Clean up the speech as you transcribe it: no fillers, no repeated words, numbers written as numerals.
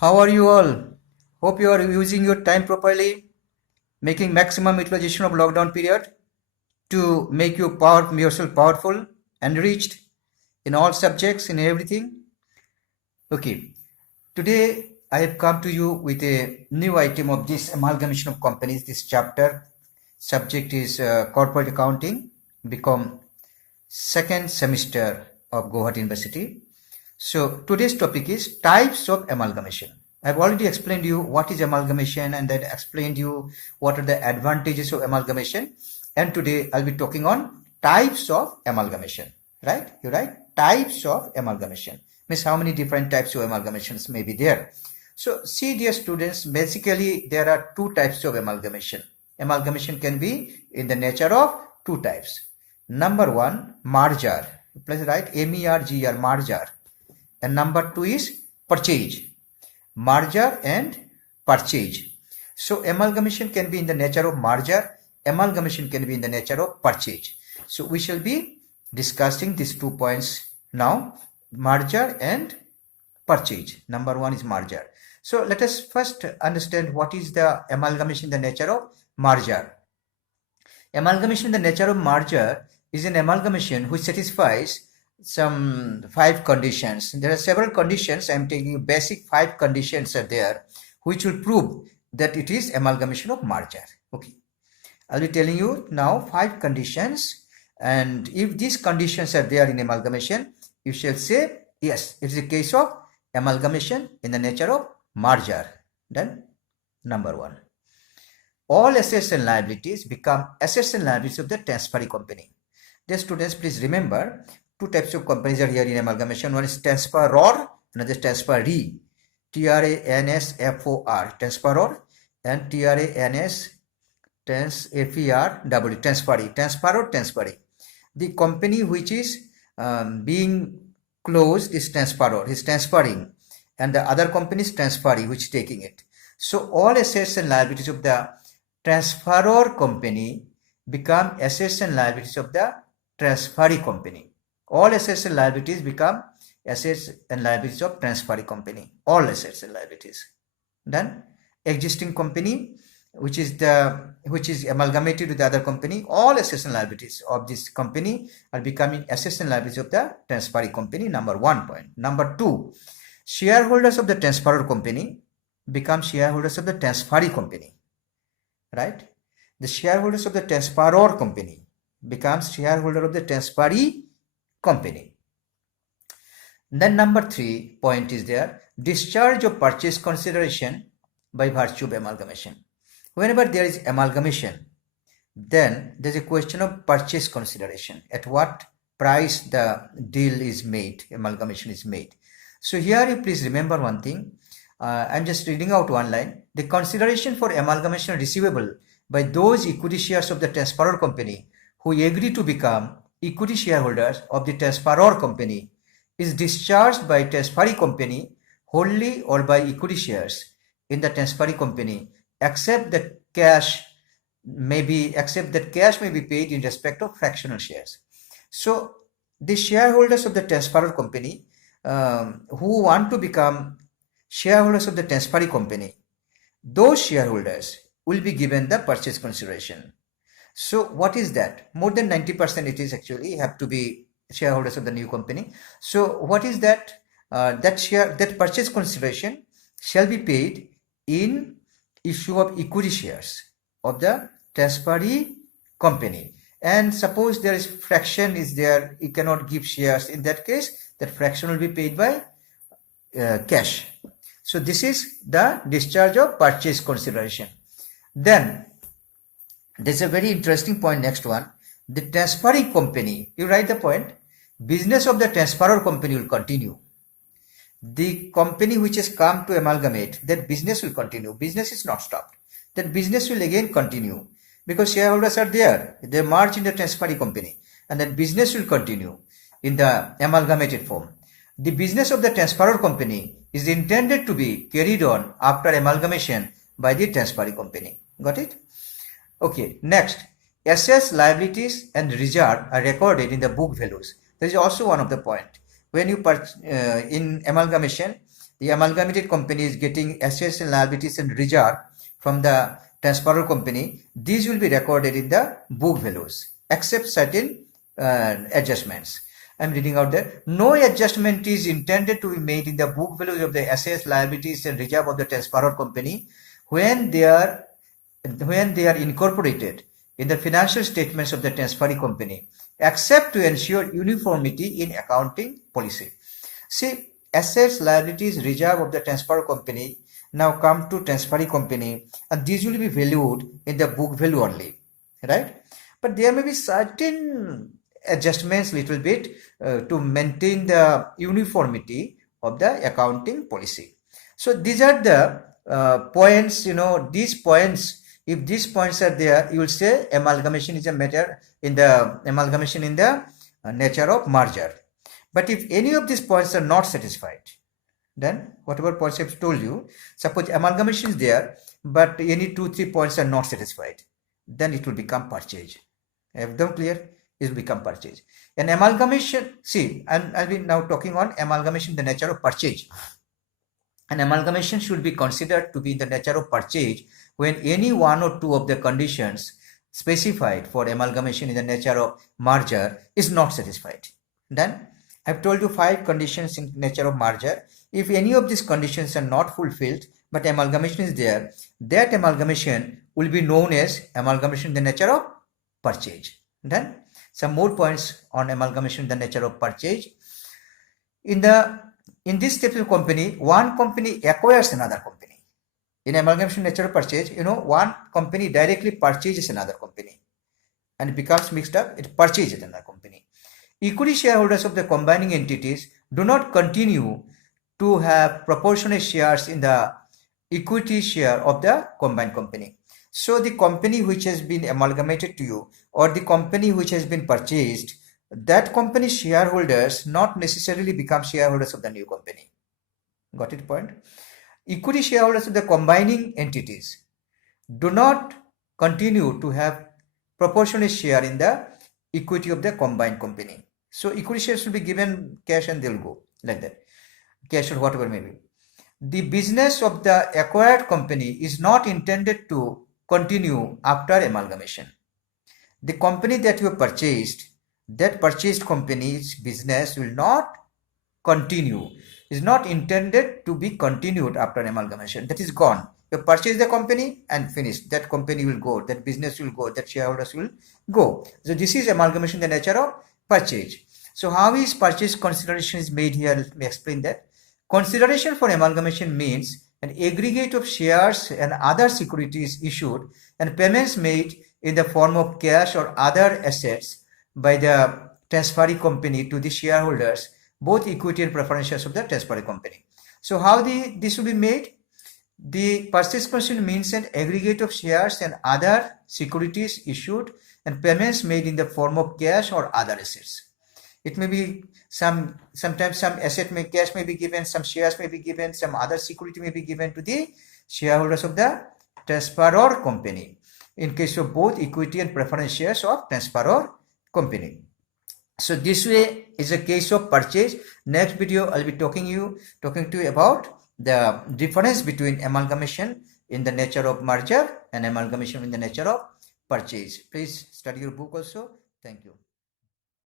How are you all? Hope you are using your time properly, making maximum utilization of lockdown period to make yourself powerful, enriched in all subjects, in everything. Okay, today I have come to you with a new item of this amalgamation of companies. This chapter subject is corporate accounting, become second semester of Guwahati University. So today's topic is types of amalgamation. I've already explained you what is amalgamation and then explained you what are the advantages of amalgamation. And today I'll be talking on types of amalgamation. Right? You're right. Types of amalgamation means how many different types of amalgamations may be there. So see, dear students, basically there are two types of amalgamation. Amalgamation can be in the nature of two types. Number one, merger. Please write M-E-R-G-R, merger. And number two is purchase. Merger and purchase. So amalgamation can be in the nature of merger. Amalgamation can be in the nature of purchase. So we shall be discussing these 2 points now. Merger and purchase. Number one is merger. So let us first understand what is the amalgamation in the nature of merger. Amalgamation in the nature of merger is an amalgamation which satisfies some 5 conditions. There are several conditions. I am taking you basic 5 conditions are there which will prove that it is amalgamation of merger. Okay, I'll be telling you now 5 conditions, and if these conditions are there in amalgamation, you shall say yes, it is a case of amalgamation in the nature of merger. Then number 1, all assets and liabilities become assets and liabilities of the transferee company. Dear students, please remember, two types of companies are here in amalgamation. One is transferor, another is transferee. T-R-A-N-S-F-O-R, transferor, and T-R-A-N-S, F-E-R-W, transferee. Transferor, transferee. The company which is being closed is transferor, is transferring, and the other company is transferee, which is taking it. So all assets and liabilities of the transferor company become assets and liabilities of the transferee company. All assets and liabilities become assets and liabilities of transferee company. All assets and liabilities. Then existing company, which is amalgamated with the other company, all assets and liabilities of this company are becoming assets and liabilities of the transferee company. Number 1 point. Number 2, shareholders of the transferor company become shareholders of the transferee company. Right? The shareholders of the transferor company becomes shareholder of the transferee company. Then number 3 point is there, discharge of purchase consideration by virtue of amalgamation. Whenever there is amalgamation, then there is a question of purchase consideration. At what price the deal is made, amalgamation is made. So here you please remember one thing. I'm just reading out one line. The consideration for amalgamation receivable by those equity shares of the transferor company who agree to become equity shareholders of the transferor company is discharged by transferee company wholly or by equity shares in the transferee company, except that cash may be paid in respect of fractional shares. So the shareholders of the transferor company who want to become shareholders of the transferee company, those shareholders will be given the purchase consideration. So what is that? More than 90% it is actually have to be shareholders of the new company. So what is that? That purchase consideration shall be paid in issue of equity shares of the transferee company. And suppose there is fraction is there, you cannot give shares. In that case, that fraction will be paid by cash. So this is the discharge of purchase consideration. Then there's a very interesting point, next one. The transferring company, you write the point, business of the transferor company will continue. The company which has come to amalgamate, that business will continue. Business is not stopped. That business will again continue because shareholders are there. They merge in the transferring company, and that business will continue in the amalgamated form. The business of the transferor company is intended to be carried on after amalgamation by the transferring company. Got it? Okay, next, assets, liabilities and reserve are recorded in the book values. There is also one of the point. When you in amalgamation, the amalgamated company is getting assets and liabilities and reserve from the transferor company. These will be recorded in the book values except certain adjustments. I'm reading out there. No adjustment is intended to be made in the book values of the assets, liabilities and reserve of the transferor company when they are incorporated in the financial statements of the transferee company, except to ensure uniformity in accounting policy. See, assets, liabilities, reserve of the transferor company now come to transferee company, and these will be valued in the book value only, right? But there may be certain adjustments little bit to maintain the uniformity of the accounting policy. So these are the points, these points, if these points are there, you will say amalgamation is a matter in the amalgamation in the nature of merger. But if any of these points are not satisfied, then whatever points I've told you, suppose amalgamation is there, but any 2-3 points are not satisfied, then it will become purchase. Have them clear? It will become purchase. An amalgamation, see, I'll be now talking on amalgamation in the nature of purchase. An amalgamation should be considered to be in the nature of purchase when any one or two of the conditions specified for amalgamation in the nature of merger is not satisfied. Then I've told you 5 conditions in nature of merger. If any of these conditions are not fulfilled but amalgamation is there, that amalgamation will be known as amalgamation in the nature of purchase. Then some more points on amalgamation in the nature of purchase. In this type of company, one company acquires another company. In amalgamation nature of purchase, one company directly purchases another company and it becomes mixed up, it purchases another company. Equity shareholders of the combining entities do not continue to have proportionate shares in the equity share of the combined company. So the company which has been amalgamated to you or the company which has been purchased, that company's shareholders not necessarily become shareholders of the new company. Got it point? Equity shareholders of the combining entities do not continue to have proportionate share in the equity of the combined company. So equity shares will be given cash and they'll go like that. Cash or whatever may be. The business of the acquired company is not intended to continue after amalgamation. The company that you have purchased, that purchased company's business will not continue, is not intended to be continued after amalgamation. That is gone. You purchase the company and finish. That company will go, that business will go, that shareholders will go. So this is amalgamation in the nature of purchase. So how is purchase consideration is made here? Let me explain that. Consideration for amalgamation means an aggregate of shares and other securities issued and payments made in the form of cash or other assets by the transferee company to the shareholders, both equity and preference shares of the transferee company. So how this will be made? The purchase consideration means an aggregate of shares and other securities issued and payments made in the form of cash or other assets. It may be sometimes some cash may be given, some shares may be given, some other security may be given to the shareholders of the transferor company in case of both equity and preference shares of transferor company. So this way is a case of purchase. Next video I'll be talking to you about the difference between amalgamation in the nature of merger and amalgamation in the nature of purchase. Please study your book also. Thank you.